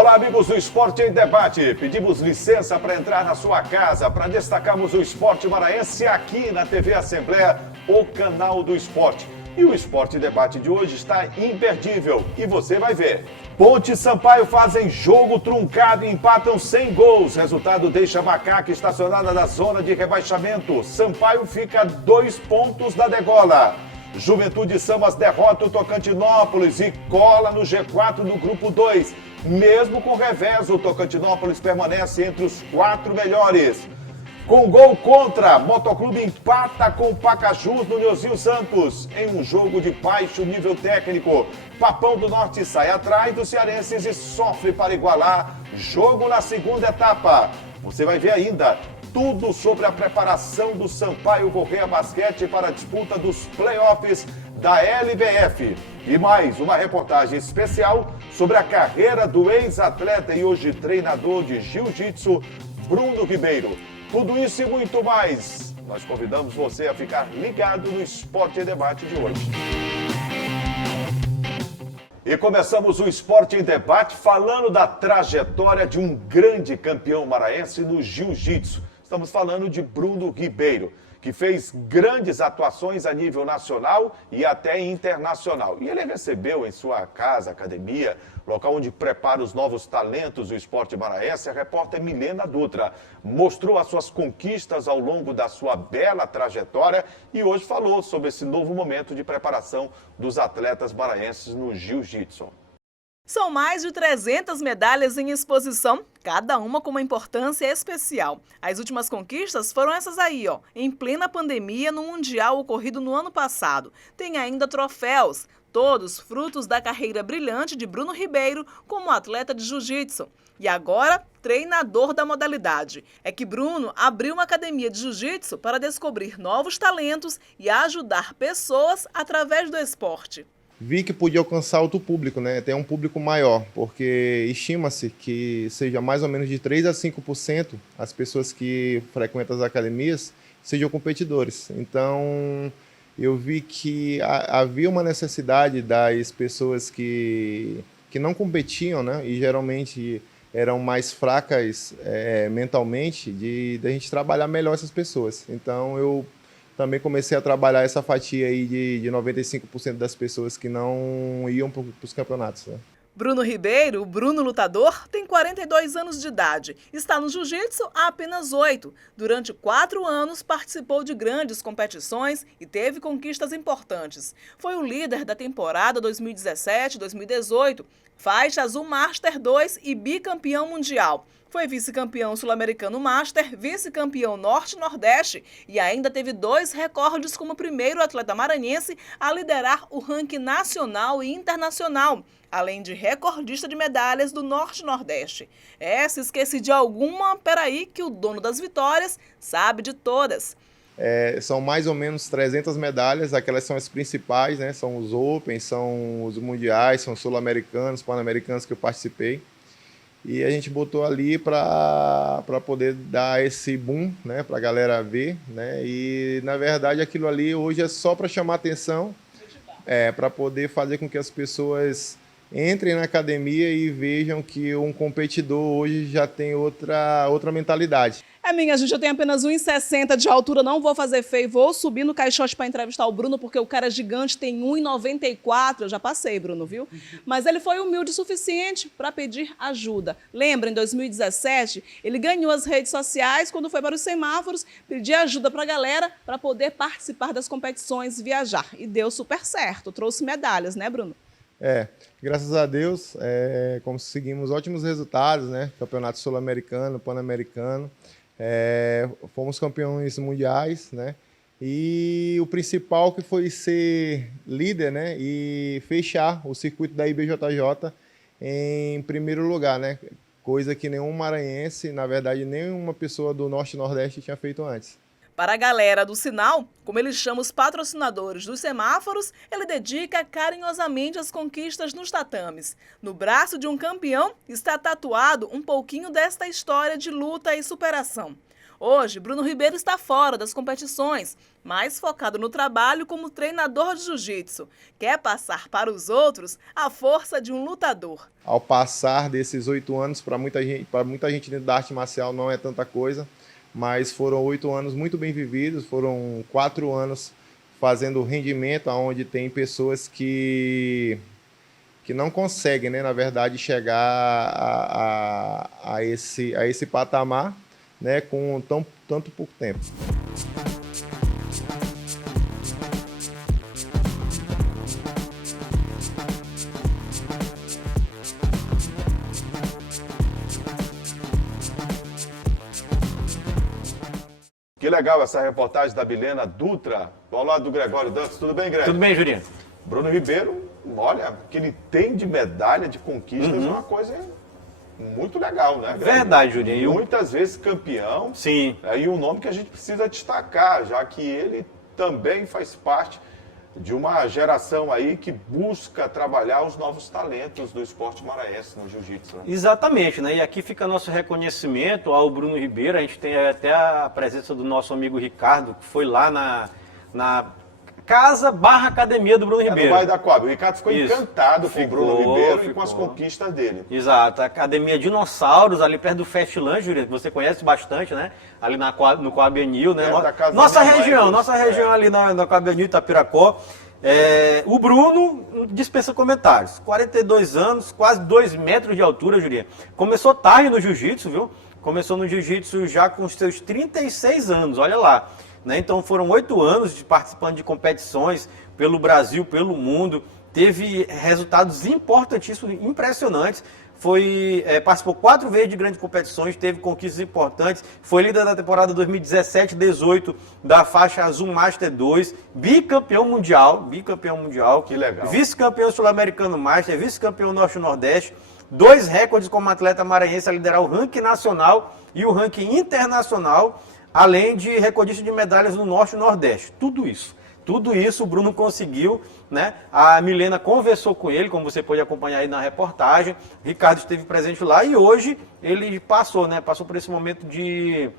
Olá, amigos do Esporte em Debate. Pedimos licença para entrar na sua casa para destacarmos o esporte maranhense aqui na TV Assembleia, o canal do esporte. E o Esporte em Debate de hoje está imperdível e você vai ver. Ponte e Sampaio fazem jogo truncado e empatam sem gols. Resultado deixa a Macaca estacionada na zona de rebaixamento. Sampaio fica 2 pontos da degola. Juventude Samas derrota o Tocantinópolis e cola no G4 do Grupo 2. Mesmo com revés, o Tocantinópolis permanece entre os 4 melhores. Com gol contra, Motoclube empata com o Pacajus no Nilzinho Santos em um jogo de baixo nível técnico. Papão do Norte sai atrás dos cearenses e sofre para igualar. Jogo na segunda etapa. Você vai ver ainda tudo sobre a preparação do Sampaio Corrêa Basquete para a disputa dos playoffs da LBF. E mais uma reportagem especial sobre a carreira do ex-atleta e hoje treinador de jiu-jitsu, Bruno Ribeiro. Tudo isso e muito mais. Nós convidamos você a ficar ligado no Esporte em Debate de hoje. E começamos o Esporte em Debate falando da trajetória de um grande campeão maranhense no jiu-jitsu. Estamos falando de Bruno Ribeiro, que fez grandes atuações a nível nacional e até internacional. E ele recebeu em sua casa, academia, local onde prepara os novos talentos do esporte maranhense, a repórter Milena Dutra mostrou as suas conquistas ao longo da sua bela trajetória e hoje falou sobre esse novo momento de preparação dos atletas maranhenses no jiu-jitsu. São mais de 300 medalhas em exposição, cada uma com uma importância especial. As últimas conquistas foram essas aí, em plena pandemia no Mundial ocorrido no ano passado. Tem ainda troféus, todos frutos da carreira brilhante de Bruno Ribeiro como atleta de jiu-jitsu. E agora, treinador da modalidade. É que Bruno abriu uma academia de jiu-jitsu para descobrir novos talentos e ajudar pessoas através do esporte. Vi que podia alcançar outro público, né? Tem um público maior, porque estima-se que seja mais ou menos de 3 a 5% as pessoas que frequentam as academias sejam competidores. Então, eu vi que havia uma necessidade das pessoas que não competiam, né? E geralmente eram mais fracas mentalmente, de a gente trabalhar melhor essas pessoas. Então, eu também comecei a trabalhar essa fatia aí de 95% das pessoas que não iam para os campeonatos, né? Bruno Ribeiro, o Bruno lutador, tem 42 anos de idade. Está no jiu-jitsu há apenas 8. Durante 4 anos participou de grandes competições e teve conquistas importantes. Foi o líder da temporada 2017-2018, faixa azul Master 2 e bicampeão mundial. Foi vice-campeão sul-americano Master, vice-campeão Norte-Nordeste e ainda teve 2 recordes como primeiro atleta maranhense a liderar o ranking nacional e internacional, além de recordista de medalhas do Norte-Nordeste. Se esqueci de alguma, peraí que o dono das vitórias sabe de todas. São mais ou menos 300 medalhas, aquelas são as principais, né? São os Open, são os mundiais, são os sul-americanos, pan-americanos que eu participei. E a gente botou ali para poder dar esse boom, né, para a galera ver, né? E na verdade aquilo ali hoje é só para chamar atenção, para poder fazer com que as pessoas entrem na academia e vejam que um competidor hoje já tem outra mentalidade. Minha gente, eu tenho apenas 1,60 de altura, não vou fazer feio, vou subir no caixote para entrevistar o Bruno, porque o cara é gigante, tem 1,94, eu já passei, Bruno, viu? Mas ele foi humilde o suficiente para pedir ajuda. Lembra, em 2017, ele ganhou as redes sociais quando foi para os semáforos, pedir ajuda para a galera para poder participar das competições, viajar. E deu super certo, trouxe medalhas, né, Bruno? Graças a Deus, conseguimos ótimos resultados, né? Campeonato sul-americano, pan-americano. Fomos campeões mundiais, né? E o principal que foi ser líder, né? E fechar o circuito da IBJJ em primeiro lugar, né? Coisa que nenhum maranhense, na verdade, nenhuma pessoa do Norte e Nordeste tinha feito antes. Para a galera do Sinal, como ele chama os patrocinadores dos semáforos, ele dedica carinhosamente as conquistas nos tatames. No braço de um campeão está tatuado um pouquinho desta história de luta e superação. Hoje, Bruno Ribeiro está fora das competições, mas focado no trabalho como treinador de jiu-jitsu. Quer passar para os outros a força de um lutador. Ao passar desses 8 anos, para muita gente dentro da arte marcial não é tanta coisa, mas foram 8 anos muito bem vividos, foram 4 anos fazendo rendimento, onde tem pessoas que não conseguem, né, na verdade, chegar a esse patamar, né, com tanto pouco tempo. Que legal essa reportagem da Bilena Dutra, ao lado do Gregório Dantas. Tudo bem, Greg? Tudo bem, Jurinho? Bruno Ribeiro, olha, o que ele tem de medalha, de conquistas, é uma coisa muito legal, né, Greg? Verdade, Jurinho. Muitas vezes campeão. Sim. E um nome que a gente precisa destacar, já que ele também faz parte de uma geração aí que busca trabalhar os novos talentos do esporte maranhense no jiu-jitsu. Né? Exatamente, né? E aqui fica nosso reconhecimento ao Bruno Ribeiro. A gente tem até a presença do nosso amigo Ricardo, que foi lá na casa/academia do Bruno Ribeiro. No bairro da Coab. O Ricardo ficou encantado com o Bruno Ribeiro e com as ficou. conquistas dele. Exato, a Academia Dinossauros, ali perto do Fast Lunch, Jurinho, que você conhece bastante, né? Ali no Coab Anil, né? Da casa Nossa da minha região, mãe, nossa região ali na Coab Anil, Itapiracó. O Bruno dispensa comentários. 42 anos, quase 2 metros de altura, Jurinho. Começou tarde no jiu-jitsu, viu? Começou no jiu-jitsu já com os seus 36 anos, olha lá. Né? Então foram 8 anos participando de competições pelo Brasil, pelo mundo. Teve resultados importantíssimos, impressionantes. Participou 4 vezes de grandes competições, teve conquistas importantes. Foi líder da temporada 2017-18 da faixa Azul Master 2, bicampeão mundial. Que legal. Vice-campeão sul-americano Master, vice-campeão norte-nordeste. 2 recordes como atleta maranhense a liderar o ranking nacional e o ranking internacional, além de recordista de medalhas no Norte e Nordeste. Tudo isso o Bruno conseguiu, né? A Milena conversou com ele, como você pode acompanhar aí na reportagem. O Ricardo esteve presente lá e hoje ele passou por esse momento de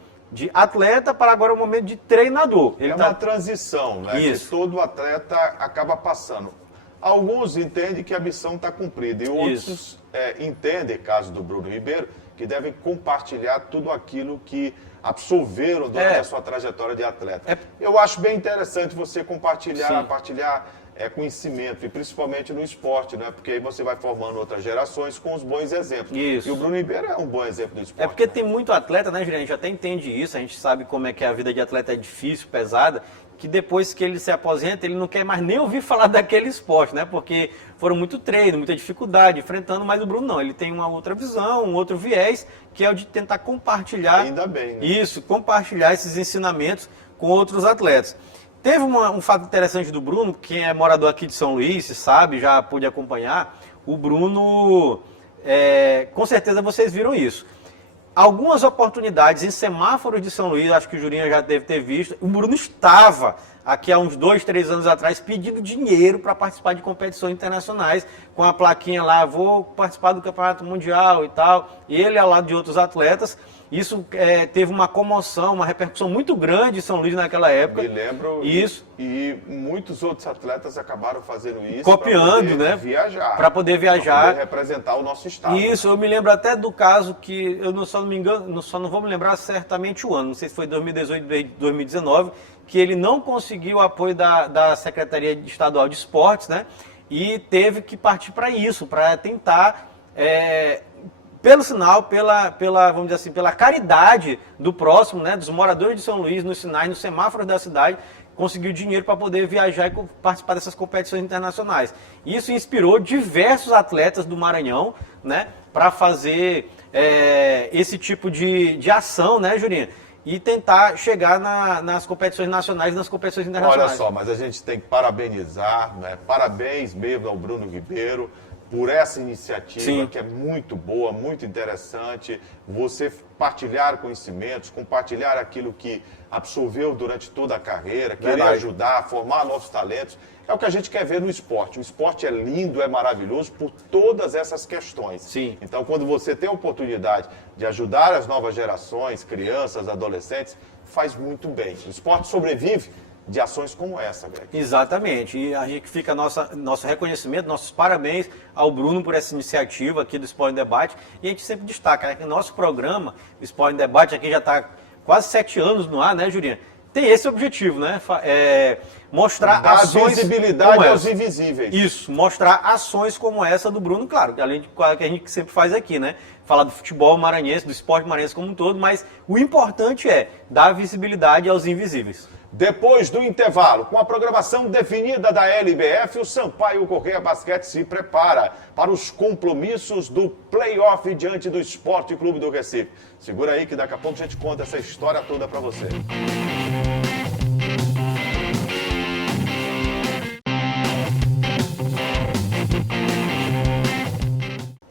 atleta para agora o momento de treinador. Ele uma transição, né? Isso. Que todo atleta acaba passando. Alguns entendem que a missão está cumprida e outros entendem, caso do Bruno Ribeiro, que devem compartilhar tudo aquilo que absorveram durante a sua trajetória de atleta. Eu acho bem interessante você partilhar conhecimento, e principalmente no esporte, né? Porque aí você vai formando outras gerações com os bons exemplos. Isso. E o Bruno Ribeiro é um bom exemplo do esporte. Porque tem muito atleta, né, Juliano? A gente até entende isso, a gente sabe como é que a vida de atleta é difícil, pesada, que depois que ele se aposenta, ele não quer mais nem ouvir falar daquele esporte, né? Porque foram muito treino, muita dificuldade, enfrentando, mas o Bruno não, ele tem uma outra visão, um outro viés, que é o de tentar compartilhar. Ainda bem, né? Isso, compartilhar esses ensinamentos com outros atletas. Teve um fato interessante do Bruno, quem é morador aqui de São Luís, sabe, já pôde acompanhar, o Bruno, com certeza vocês viram isso. Algumas oportunidades em semáforos de São Luís, acho que o Jurinho já deve ter visto, o Bruno estava aqui há uns 2, 3 anos atrás pedindo dinheiro para participar de competições internacionais, com a plaquinha lá, vou participar do Campeonato Mundial e tal, ele ao lado de outros atletas. Isso teve uma comoção, uma repercussão muito grande em São Luís naquela época. Me lembro. Isso. E muitos outros atletas acabaram fazendo isso. Copiando, né? Viajar. Para poder viajar. Para poder representar o nosso estado. Isso, eu me lembro até do caso que, só não me engano, só não vou me lembrar certamente o ano, não sei se foi 2018, 2019, que ele não conseguiu o apoio da Secretaria Estadual de Esportes, né? E teve que partir para isso, para tentar... pelo sinal, vamos dizer assim, pela caridade do próximo, né, dos moradores de São Luís, nos sinais, nos semáforos da cidade, conseguiu dinheiro para poder viajar e participar dessas competições internacionais. Isso inspirou diversos atletas do Maranhão, né, para fazer esse tipo de ação, né, Jurinho? E tentar chegar nas competições nacionais e nas competições internacionais. Olha só, mas a gente tem que parabenizar, né? Parabéns mesmo ao Bruno Ribeiro. por essa iniciativa, Sim. que é muito boa, muito interessante. Você partilhar conhecimentos, compartilhar aquilo que absorveu durante toda a carreira, querer Verdade. ajudar, formar novos talentos. É o que a gente quer ver no esporte. O esporte é lindo, é maravilhoso por todas essas questões. Sim. Então, quando você tem a oportunidade de ajudar as novas gerações, crianças, adolescentes, faz muito bem. O esporte sobrevive de ações como essa, Greg. Exatamente. E a gente fica nosso reconhecimento, nossos parabéns ao Bruno por essa iniciativa aqui do Esporte em Debate. E a gente sempre destaca, né, que o nosso programa, o Esporte em Debate, aqui já está quase 7 anos no ar, né, Jurinha? Tem esse objetivo, né? Mostrar Dar ações visibilidade como aos essa. invisíveis. Isso, mostrar ações como essa do Bruno, claro, que além de que a gente sempre faz aqui, né? Falar do futebol maranhense, do esporte maranhense como um todo, mas o importante é dar visibilidade aos invisíveis. Depois do intervalo, com a programação definida da LBF, o Sampaio Corrêa Basquete se prepara para os compromissos do play-off diante do Esporte Clube do Recife. Segura aí que daqui a pouco a gente conta essa história toda para você.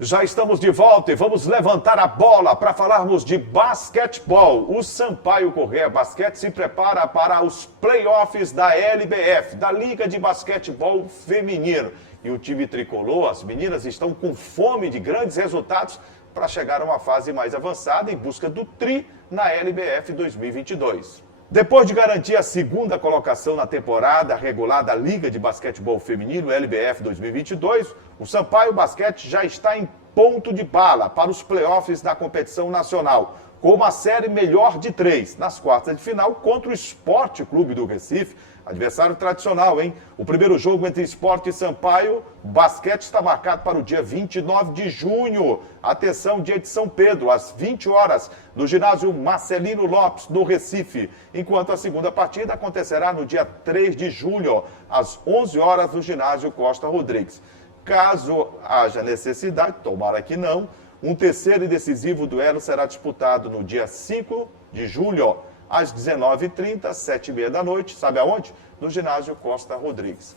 Já estamos de volta e vamos levantar a bola para falarmos de basquetebol. O Sampaio Corrêa Basquete se prepara para os playoffs da LBF, da Liga de Basquetebol Feminino. E o time tricolor, as meninas, estão com fome de grandes resultados para chegar a uma fase mais avançada em busca do tri na LBF 2022. Depois de garantir a segunda colocação na temporada regular da Liga de Basquetebol Feminino, LBF 2022, o Sampaio Basquete já está em ponto de bala para os playoffs da competição nacional, com uma série melhor de 3, nas quartas de final contra o Esporte Clube do Recife, adversário tradicional, hein? O primeiro jogo entre Esporte e Sampaio Basquete está marcado para o dia 29 de junho. Atenção, dia de São Pedro, às 20 horas, no ginásio Marcelino Lopes, no Recife. Enquanto a segunda partida acontecerá no dia 3 de julho, às 11 horas, no ginásio Costa Rodrigues. Caso haja necessidade, tomara que não, um terceiro e decisivo duelo será disputado no dia 5 de julho, às 19h30, 7h30 da noite. Sabe aonde? No ginásio Costa Rodrigues.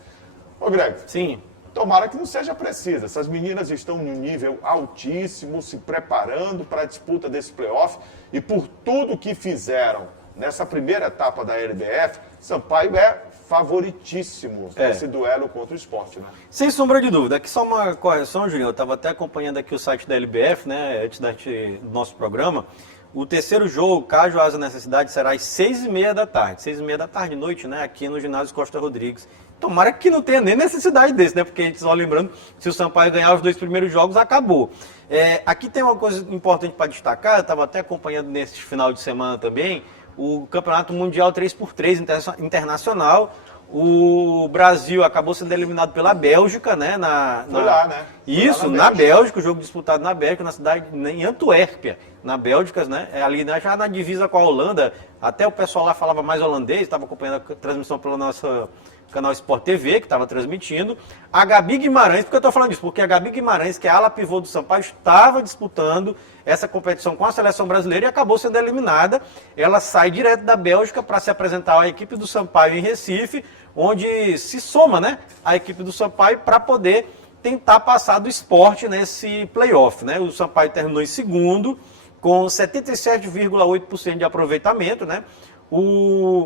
Ô, Greg. Sim. Tomara que não seja preciso. Essas meninas estão num nível altíssimo, se preparando para a disputa desse playoff. E por tudo que fizeram nessa primeira etapa da LBF, Sampaio é favoritíssimo nesse duelo contra o Esporte, né? Sem sombra de dúvida. Aqui só uma correção, Julinho. Eu estava até acompanhando aqui o site da LBF, né, antes do nosso programa. O terceiro jogo, caso haja necessidade, será às 6h30 da tarde. 6h30 da tarde, noite, né? Aqui no ginásio Costa Rodrigues. Tomara que não tenha nem necessidade desse, né? Porque a gente só lembrando, se o Sampaio ganhar os 2 primeiros jogos, acabou. Aqui tem uma coisa importante para destacar, eu estava até acompanhando nesse final de semana também, o Campeonato Mundial 3x3 internacional. O Brasil acabou sendo eliminado pela Bélgica, né? Foi lá, né? Foi Isso, lá na Bélgica, o jogo disputado na Bélgica, na cidade, em Antuérpia, na Bélgica, né? Ali já na divisa com a Holanda, até o pessoal lá falava mais holandês, estava acompanhando a transmissão pelo nosso canal Sport TV, que estava transmitindo. A Gabi Guimarães, por que eu estou falando disso? Porque a Gabi Guimarães, que é a ala pivô do Sampaio, estava disputando essa competição com a seleção brasileira e acabou sendo eliminada. Ela sai direto da Bélgica para se apresentar à equipe do Sampaio em Recife, onde se soma, né, a equipe do Sampaio para poder tentar passar do Esporte nesse playoff, né? O Sampaio terminou em segundo, com 77,8% de aproveitamento, né?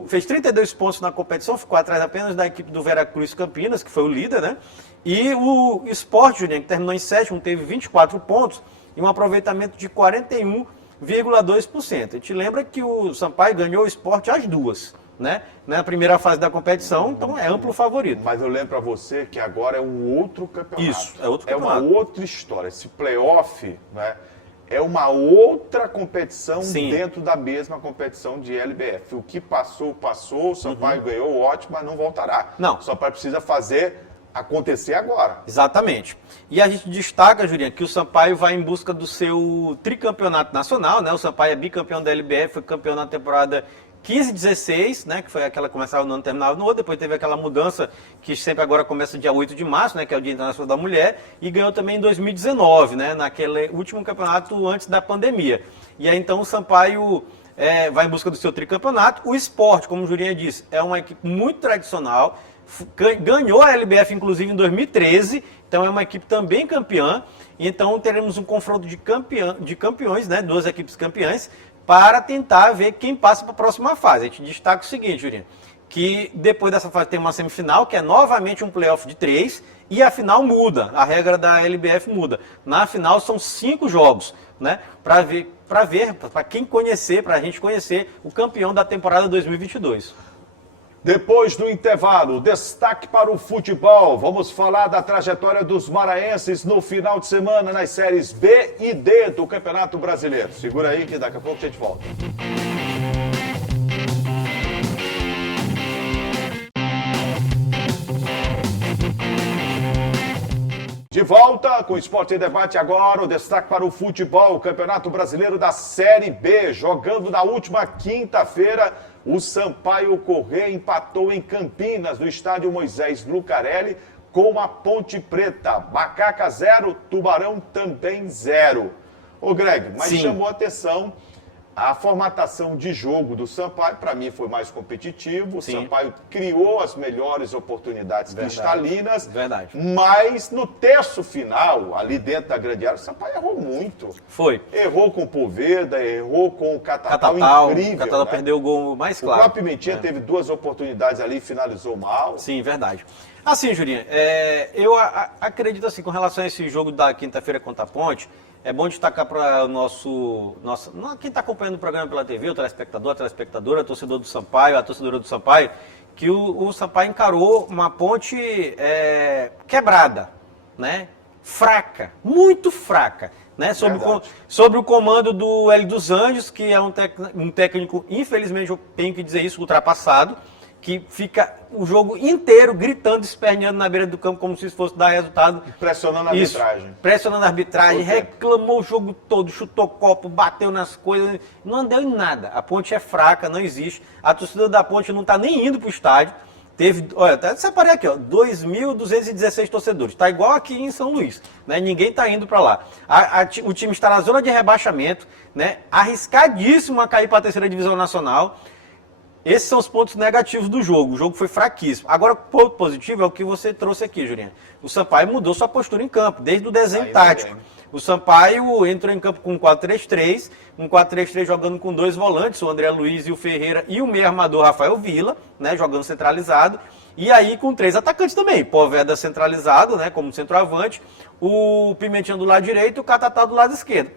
Fez 32 pontos na competição, ficou atrás apenas da equipe do Veracruz Campinas, que foi o líder, né? E o Sport, Juninho, que terminou em sétimo, teve 24 pontos e um aproveitamento de 41,2%. A gente lembra que o Sampaio ganhou o Sport às duas, né? Na primeira fase da competição, então é amplo favorito. Mas eu lembro para você que agora é um outro campeonato. Isso, é outro campeonato. É uma outra história. Esse playoff, né? É uma outra competição dentro da mesma competição de LBF. O que passou, passou. O Sampaio ganhou, ótimo, mas não voltará. Não. Só precisa fazer acontecer agora. Exatamente. E a gente destaca, Julinha, que o Sampaio vai em busca do seu tricampeonato nacional, né? O Sampaio é bicampeão da LBF, foi campeão na temporada 15-16, né, que foi aquela que começava no ano e terminava no outro, depois teve aquela mudança que sempre agora começa dia 8 de março, né, que é o Dia Internacional da Mulher, e ganhou também em 2019, né, naquele último campeonato antes da pandemia. E aí então o Sampaio vai em busca do seu tricampeonato. O Sport, como o Jurinha disse, é uma equipe muito tradicional, ganhou a LBF, inclusive, em 2013, então é uma equipe também campeã. Então teremos um confronto de campeões, né? 2 equipes campeãs, para tentar ver quem passa para a próxima fase. A gente destaca o seguinte, Jurinho, que depois dessa fase tem uma semifinal, que é novamente um playoff de 3, e a final muda, a regra da LBF muda. Na final são 5 jogos, né? Para quem conhecer, para a gente conhecer o campeão da temporada 2022. Depois do intervalo, destaque para o futebol. Vamos falar da trajetória dos maranhenses no final de semana nas séries B e D do Campeonato Brasileiro. Segura aí que daqui a pouco a gente volta. De volta com o Esporte em Debate agora, o destaque para o futebol, o Campeonato Brasileiro da Série B, jogando na última quinta-feira, o Sampaio Corrêa empatou em Campinas, no estádio Moisés Lucarelli, com a Ponte Preta. Macaca 0, Tubarão também 0. Ô Greg, mas Sim. chamou a atenção a formatação de jogo do Sampaio, para mim foi mais competitivo. O Sim. Sampaio criou as melhores oportunidades cristalinas. Verdade. Mas no terço final, ali dentro da grande área, o Sampaio errou muito. Foi. Errou com o Poveda, errou com o Catatal, Catatal, incrível. o Catatal né? perdeu o gol mais O claro. próprio Pimentinha teve 2 oportunidades ali e finalizou mal. Sim, verdade. Assim, Jurinho, eu acredito assim, com relação a esse jogo da quinta-feira contra a Ponte, é bom destacar para o quem está acompanhando o programa pela TV, o telespectador, a telespectadora, a torcedor do Sampaio, a torcedora do Sampaio, que o Sampaio encarou uma Ponte quebrada, né? Fraca, muito fraca. Né, sobre o comando do Hélio dos Anjos, que é um técnico, infelizmente eu tenho que dizer isso, ultrapassado, que fica o jogo inteiro gritando, esperneando na beira do campo como se isso fosse dar resultado. Pressionando a arbitragem. Pressionando a arbitragem, reclamou o jogo todo, chutou copo, bateu nas coisas, não deu em nada. A Ponte é fraca, não existe. A torcida da Ponte não está nem indo para o estádio. Olha, até separei aqui, ó, 2.216 torcedores. Está igual aqui em São Luís, né? Ninguém está indo para lá. O time está na zona de rebaixamento, né? Arriscadíssimo a cair para a terceira divisão nacional. Esses são os pontos negativos do jogo. O jogo foi fraquíssimo. Agora, o ponto positivo é o que você trouxe aqui, Jurinha. O Sampaio mudou sua postura em campo, desde o desenho tático. O Sampaio entrou em campo com um 4-3-3, um 4-3-3 jogando com 2 volantes, o André Luiz e o Ferreira, e o meio armador Rafael Vila, né, jogando centralizado. E aí com 3 atacantes também, Poveda centralizado, né, como centroavante, o Pimentinha do lado direito e o Catatá do lado esquerdo.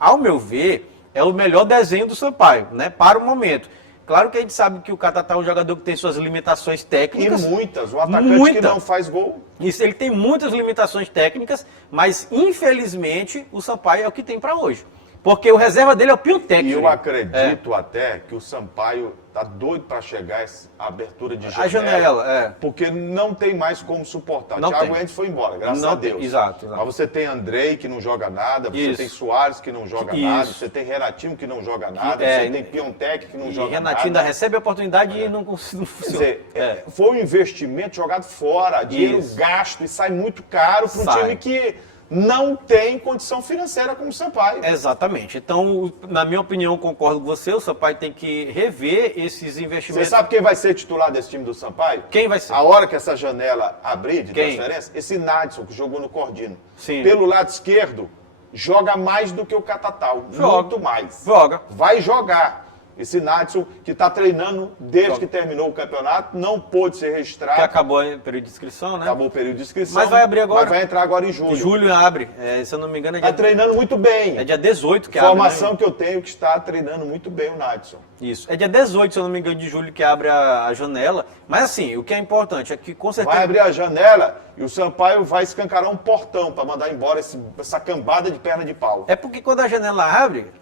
Ao meu ver, é o melhor desenho do Sampaio, né, para o momento. Claro que a gente sabe que o Catatá é um jogador que tem suas limitações técnicas. E muitas. Um atacante que não faz gol. Isso, ele tem muitas limitações técnicas, mas infelizmente o Sampaio é o que tem para hoje. Porque o reserva dele é o Piontek. E eu acredito até que o Sampaio tá doido para chegar a abertura de janela. A janela, Porque não tem mais como suportar. Não Thiago tem. Mendes foi embora, graças Não a tem, Deus. exato. Mas você tem Andrei que não joga nada, você Isso. tem Soares que não joga Isso. nada, você tem Renatinho que não joga nada, você tem Piontek que não joga nada. E Renatinho ainda recebe a oportunidade e não funciona. Quer dizer, foi um investimento jogado fora, dinheiro gasto e sai muito caro para um time que não tem condição financeira como o Sampaio. Exatamente. Então, na minha opinião, concordo com você, o Sampaio tem que rever esses investimentos. Você sabe quem vai ser titular desse time do Sampaio? Quem vai ser? A hora que essa janela abrir de Quem? transferência, esse Nadson, que jogou no Cordino. Sim. Pelo lado esquerdo, joga mais do que o Catatal. Joga. Muito mais. Joga. Vai jogar. Esse Nadson, que está treinando desde que terminou o campeonato, não pôde ser registrado. Que acabou o período de inscrição, né? Acabou o período de inscrição. Mas vai abrir agora. Mas vai entrar agora em julho. Em julho abre. Se eu não me engano, Está treinando muito bem. é dia 18 que Informação abre. Né? que eu tenho que está treinando muito bem o Nadson. Isso. É dia 18, se eu não me engano, de julho que abre a janela. Mas assim, o que é importante é que com certeza... Vai abrir a janela e o Sampaio vai escancarar um portão para mandar embora essa cambada de perna de pau. É porque quando a janela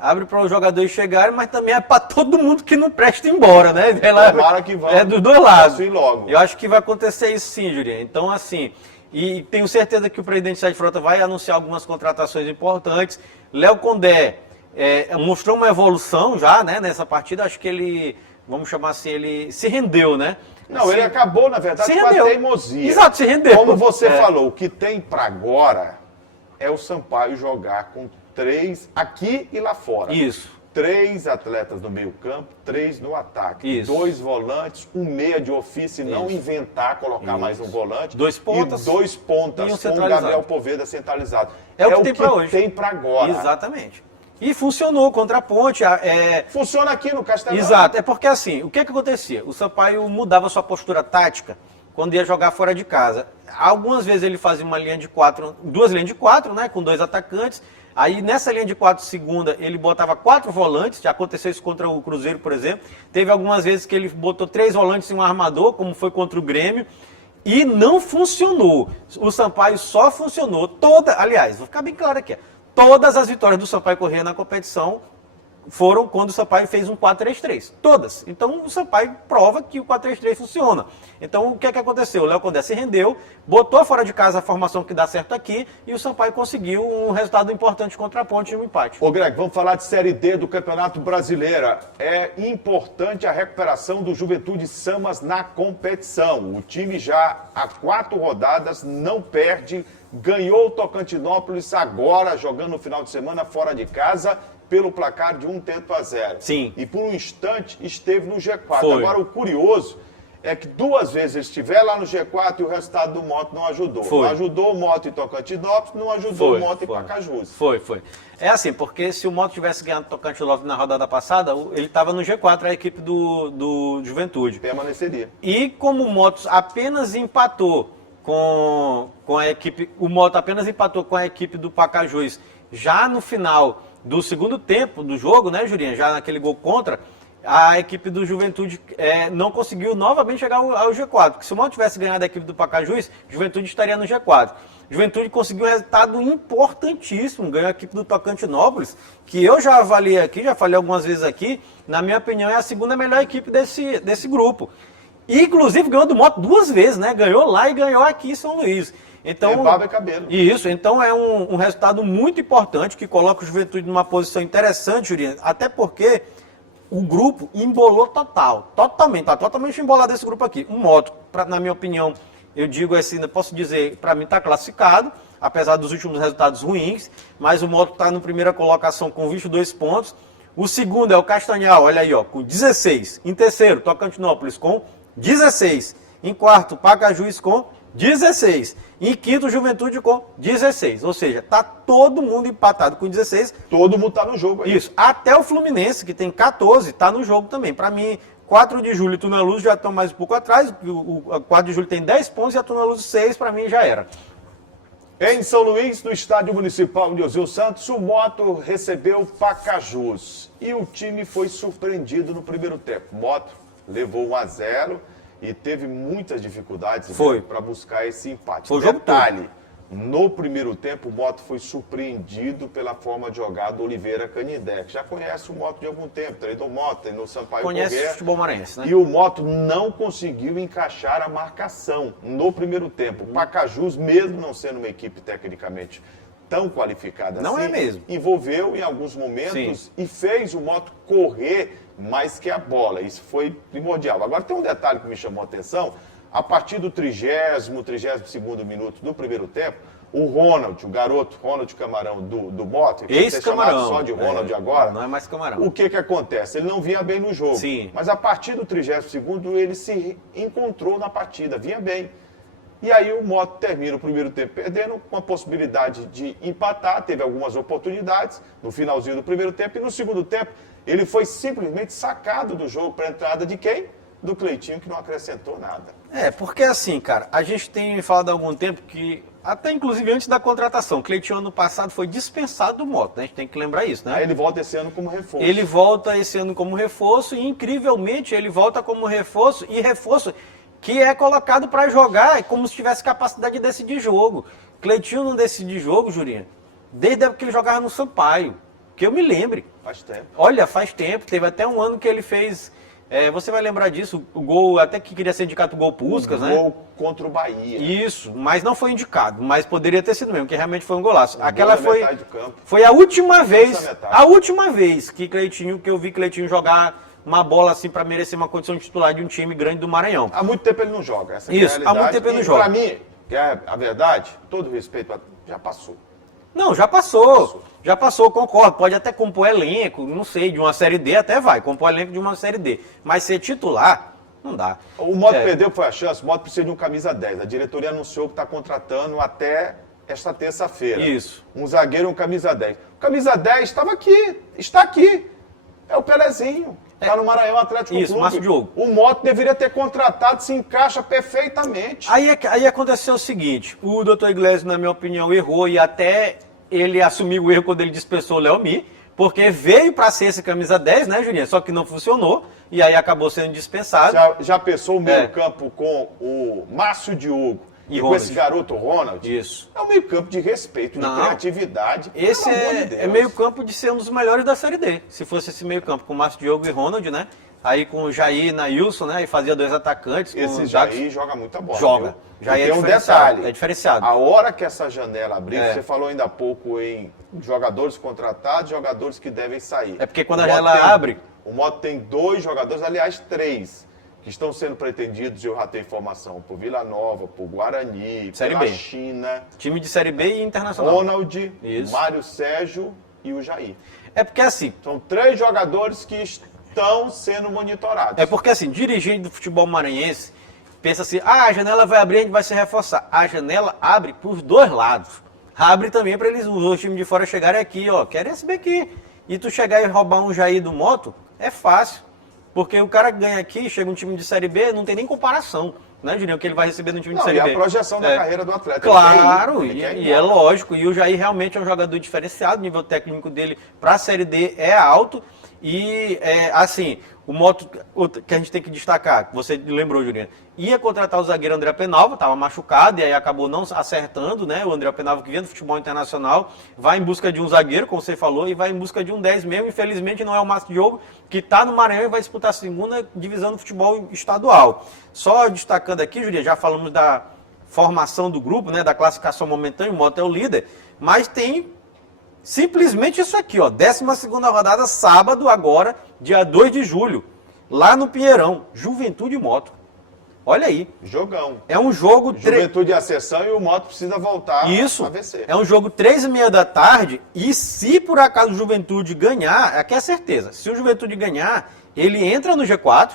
abre para os jogadores chegarem, mas também é para todo mundo que não presta ir embora, né? Tomara que vão. É dos dois lados. Posso ir logo. Eu acho que vai acontecer isso sim, Juliano. Então, assim, e tenho certeza que o presidente Sérgio Frota vai anunciar algumas contratações importantes. Léo Condé mostrou uma evolução já, né, nessa partida. Acho que ele, vamos chamar assim, ele se rendeu, né? Não, ele acabou, na verdade, se com a rendeu. teimosia. Exato, se rendeu. Como você falou, o que tem para agora é o Sampaio jogar com 3 aqui e lá fora. Isso. 3 atletas no meio campo, 3 no ataque. Isso. 2 volantes, um meia de ofício, não inventar, colocar mais um volante. 2 pontas. E 2 pontas e um com o centralizado. Gabriel Poveda centralizado. É o que tem pra hoje. Tem para agora. Exatamente. E funcionou contra a Ponte. Funciona aqui no Castelão. Exato. É porque assim, o que acontecia? O Sampaio mudava sua postura tática quando ia jogar fora de casa. Algumas vezes ele fazia uma linha de 4, 2 linhas de 4, né, com 2 atacantes. Aí nessa linha de 4 segunda ele botava 4 volantes, já aconteceu isso contra o Cruzeiro, por exemplo. Teve algumas vezes que ele botou 3 volantes e um armador, como foi contra o Grêmio, e não funcionou. O Sampaio só funcionou aliás, vou ficar bem claro aqui, todas as vitórias do Sampaio Corrêa na competição foram quando o Sampaio fez um 4-3-3. Todas. Então o Sampaio prova que o 4-3-3 funciona. Então o que aconteceu? O Léo Condé se rendeu, botou fora de casa a formação que dá certo aqui e o Sampaio conseguiu um resultado importante contra a Ponte e um empate. Ô Greg, vamos falar de Série D do Campeonato Brasileiro. É importante a recuperação do Juventude Samas na competição. O time já há 4 rodadas não perde, ganhou o Tocantinópolis agora, jogando no final de semana fora de casa, pelo placar de 1-0. Sim. E por um instante esteve no G4. Foi. Agora o curioso é que 2 vezes ele estiver lá no G4 e o resultado do Moto não ajudou. Foi. Não ajudou o Moto em Tocantinópolis, não ajudou o Moto em Pacajus. Foi. É assim, porque se o Moto tivesse ganhado o Tocantinópolis na rodada passada, ele estava no G4, a equipe do Juventude. Permaneceria. E como o Moto apenas empatou com a equipe, o Moto apenas empatou com a equipe do Pacajus já no final do segundo tempo do jogo, né, Jurinha? Já naquele gol contra, a equipe do Juventude não conseguiu novamente chegar ao G4. Porque se o Moto tivesse ganhado a equipe do Pacajus, Juventude estaria no G4. Juventude conseguiu um resultado importantíssimo, ganhou a equipe do Tocantinópolis, que eu já avaliei aqui, já falei algumas vezes aqui, na minha opinião é a segunda melhor equipe desse grupo. E, inclusive ganhou do Moto 2 vezes, né? Ganhou lá e ganhou aqui em São Luís. Então, barba e cabelo. Isso, então é um resultado muito importante que coloca o Juventude numa posição interessante, Jurinha, até porque o grupo embolou totalmente, está totalmente embolado esse grupo aqui. O Moto, na minha opinião, eu digo assim, posso dizer, para mim está classificado, apesar dos últimos resultados ruins, mas o Moto está na primeira colocação com 22 pontos. O segundo é o Castanhal, olha aí, ó, com 16. Em terceiro, Tocantinópolis com 16. Em quarto, Pacajus com 16. Em quinto, Juventude com 16. Ou seja, tá todo mundo empatado com 16. Todo mundo tá no jogo aí. Isso. Até o Fluminense, que tem 14, tá no jogo também. Para mim, 4 de julho e Tuna Luz já estão mais um pouco atrás. O 4 de julho tem 10 pontos e a Tuna Luz 6, para mim já era. Em São Luís, no estádio municipal de Osílio Santos, o Moto recebeu Pacajus. E o time foi surpreendido no primeiro tempo. O Moto levou 1-0. E teve muitas dificuldades para buscar esse empate. Foi o jogo Detalhe, no primeiro tempo o Moto foi surpreendido pela forma de jogar do Oliveira Canindé, que já conhece o Moto de algum tempo, treinou Moto, treinou Sampaio Corrêa. Conhece o futebol maranhense, né? E o Moto não conseguiu encaixar a marcação no primeiro tempo. O Pacajus, mesmo não sendo uma equipe tecnicamente tão qualificada não assim, é mesmo. envolveu em alguns momentos e fez o Moto correr mais que a bola. Isso foi primordial. Agora tem um detalhe que me chamou a atenção. A partir do 32º minuto do primeiro tempo, o Ronald, o garoto Ronald Camarão do Moto, que ser chamado só de Ronald agora, não é mais Camarão. o que acontece? Ele não vinha bem no jogo. Sim. Mas a partir do 32º ele se encontrou na partida, vinha bem. E aí o Moto termina o primeiro tempo perdendo, com a possibilidade de empatar, teve algumas oportunidades no finalzinho do primeiro tempo, e no segundo tempo ele foi simplesmente sacado do jogo para a entrada de quem? Do Cleitinho, que não acrescentou nada. Porque assim, cara, a gente tem falado há algum tempo que, até inclusive antes da contratação, o Cleitinho ano passado foi dispensado do Moto, né? A gente tem que lembrar isso, né? Aí ele volta esse ano como reforço. Ele volta esse ano como reforço e, incrivelmente, ele volta como reforço que é colocado para jogar como se tivesse capacidade de decidir jogo. Cleitinho não decide jogo, Jurinha, desde que ele jogava no Sampaio, que eu me lembre. Faz tempo. Olha, faz tempo, teve até um ano que ele fez, você vai lembrar disso, o gol, até que queria ser indicado o gol Puskas, né? Gol contra o Bahia. Isso, mas não foi indicado, mas poderia ter sido mesmo, que realmente foi um golaço. Aquela foi a última vez que eu vi Cleitinho jogar uma bola assim para merecer uma condição de titular de um time grande do Maranhão. Há muito tempo ele não joga. Isso, há muito tempo ele não joga. Para mim, que é a verdade, todo respeito, já passou. Não, já passou. Já passou, concordo. Pode até compor elenco, não sei, de uma Série D até vai. Compor elenco de uma Série D. Mas ser titular, não dá. O Moto perdeu, foi a chance. O Moto precisa de um camisa 10. A diretoria anunciou que está contratando até esta terça-feira. Isso. Um zagueiro e um camisa 10. O camisa 10 estava aqui, está aqui. É o Pelezinho. Está no Maranhão Atlético Isso, Clube. Márcio Diogo. O Moto deveria ter contratado, se encaixa perfeitamente. Aí aconteceu o seguinte, o Dr. Iglesias, na minha opinião, errou e até ele assumiu o erro quando ele dispensou o Léo Mi, porque veio para ser esse camisa 10, né, Juninho? Só que não funcionou e aí acabou sendo dispensado. Já pensou o meio campo com o Márcio Diogo e com esse garoto Ronald? Isso. É um meio campo de respeito, de criatividade. Esse pelo amor de Deus. é meio campo de ser um dos melhores da Série D. Se fosse esse meio campo com Márcio Diogo e Ronald, né? Aí com o Jair e Nailson, né? E fazia 2 atacantes. Esse Jair joga muita bola. Joga. Viu? Jair tem um detalhe. É diferenciado. A hora que essa janela abrir, você falou ainda há pouco em jogadores contratados, jogadores que devem sair. É porque quando a janela abre... O Moto tem 2 jogadores, aliás, 3, que estão sendo pretendidos, e eu já tenho informação, por Vila Nova, por Guarani, Série pela B. China. Time de Série B e Internacional. Ronald, Isso. Mário Sérgio e o Jair. É porque assim... São 3 jogadores que estão sendo monitorados. É porque assim, dirigente do futebol maranhense pensa assim, a janela vai abrir, a gente vai se reforçar. A janela abre para os 2 lados. Abre também para eles, os times de fora chegarem aqui, ó, querem receber aqui. E tu chegar e roubar um Jair do Moto, é fácil. Porque o cara ganha aqui, chega um time de Série B, não tem nem comparação, né, Juninho, que ele vai receber no time de Série B. É a projeção da carreira do atleta. Claro, e é lógico. E o Jair realmente é um jogador diferenciado, o nível técnico dele para a Série D é alto. E, assim, o Moto que a gente tem que destacar, você lembrou, Juliano, ia contratar o zagueiro André Penalva, estava machucado e aí acabou não acertando, né? O André Penalva que vinha do futebol internacional, vai em busca de um zagueiro, como você falou, e vai em busca de um 10 mesmo. Infelizmente não é o Márcio Diogo, que está no Maranhão e vai disputar a 2ª divisão do futebol estadual. Só destacando aqui, Juliano, já falamos da formação do grupo, né? Da classificação momentânea, o Moto é o líder, mas tem... simplesmente isso aqui, ó, 12ª rodada, sábado agora, dia 2 de julho, lá no Pinheirão, Juventude e Moto. Olha aí. Jogão. É um jogo... Juventude e Acessão e o Moto precisa voltar Isso. a vencer. É um jogo 3h30 da tarde e se por acaso o Juventude ganhar, aqui é certeza, se o Juventude ganhar, ele entra no G4,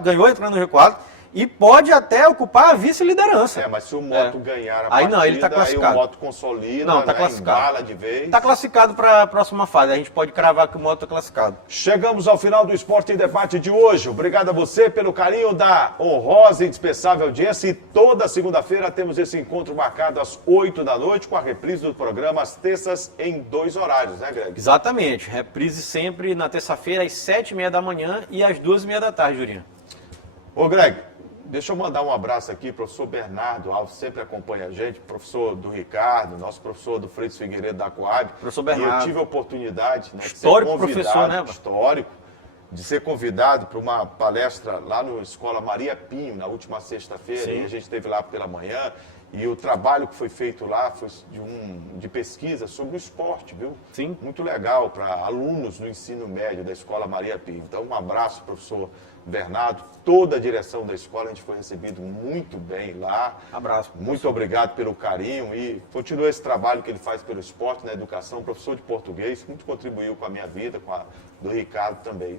ganhou entrando no G4, e pode até ocupar a vice-liderança. Mas se o Moto ganhar a aí partida, não, ele tá classificado. aí o Moto consolida, Não, tá classificado. embala de vez. Está classificado para a próxima fase, a gente pode cravar que o Moto está classificado. Chegamos ao final do Esporte em Debate de hoje. Obrigado a você pelo carinho da honrosa e indispensável audiência. E toda segunda-feira temos esse encontro marcado às 8 da noite, com a reprise do programa às terças em 2 horários, né, Greg? Exatamente. Reprise sempre na terça-feira às 7h30 da manhã e às 2h30 da tarde, Jurinho. Ô, Greg, deixa eu mandar um abraço aqui, professor Bernardo Alves, sempre acompanha a gente, professor do Ricardo, nosso professor do Freitas Figueiredo da Coab. Professor Bernardo. E eu tive a oportunidade, né, Histórico de ser convidado, professor, né? Histórico, de ser convidado para uma palestra lá no Escola Maria Pinho, na última sexta-feira, e a gente esteve lá pela manhã, e o trabalho que foi feito lá foi de pesquisa sobre o esporte, viu? Sim. Muito legal para alunos do ensino médio da Escola Maria Pinho. Então, um abraço, professor Bernardo, toda a direção da escola, a gente foi recebido muito bem lá. Abraço. Muito obrigado pelo carinho e continua esse trabalho que ele faz pelo esporte, na educação, professor de português, muito contribuiu com a minha vida, com a do Ricardo também,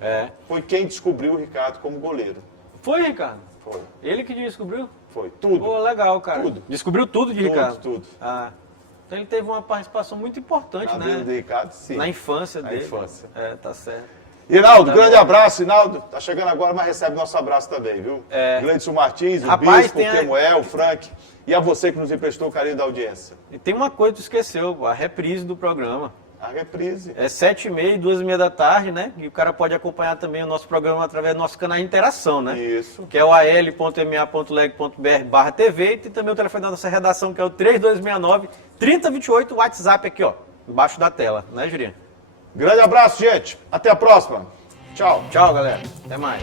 né? Foi quem descobriu o Ricardo como goleiro. Foi, Ricardo? Foi. Ele que descobriu? Foi, tudo. Pô, legal, cara. Tudo. Descobriu tudo de Ricardo? Tudo. Ah, então ele teve uma participação muito importante, Na né? vida do Ricardo, sim. Na infância Na dele. infância. Tá certo. Hinaldo, grande abraço. Hinaldo, tá chegando agora, mas recebe nosso abraço também, viu? Gleidson Martins, o Rapaz, Bispo, o Kemuel, o Frank. E a você que nos emprestou o carinho da audiência. E tem uma coisa que tu esqueceu, a reprise do programa. A reprise. É 7h30 e 2h30 da tarde, né? E o cara pode acompanhar também o nosso programa através do nosso canal de interação, né? Isso. Que é o al.ma.leg.br/TV e tem também o telefone da nossa redação, que é o 3269-3028, o WhatsApp aqui, ó, embaixo da tela, né, Jurinho? Grande abraço, gente. Até a próxima. Tchau. Tchau, galera. Até mais.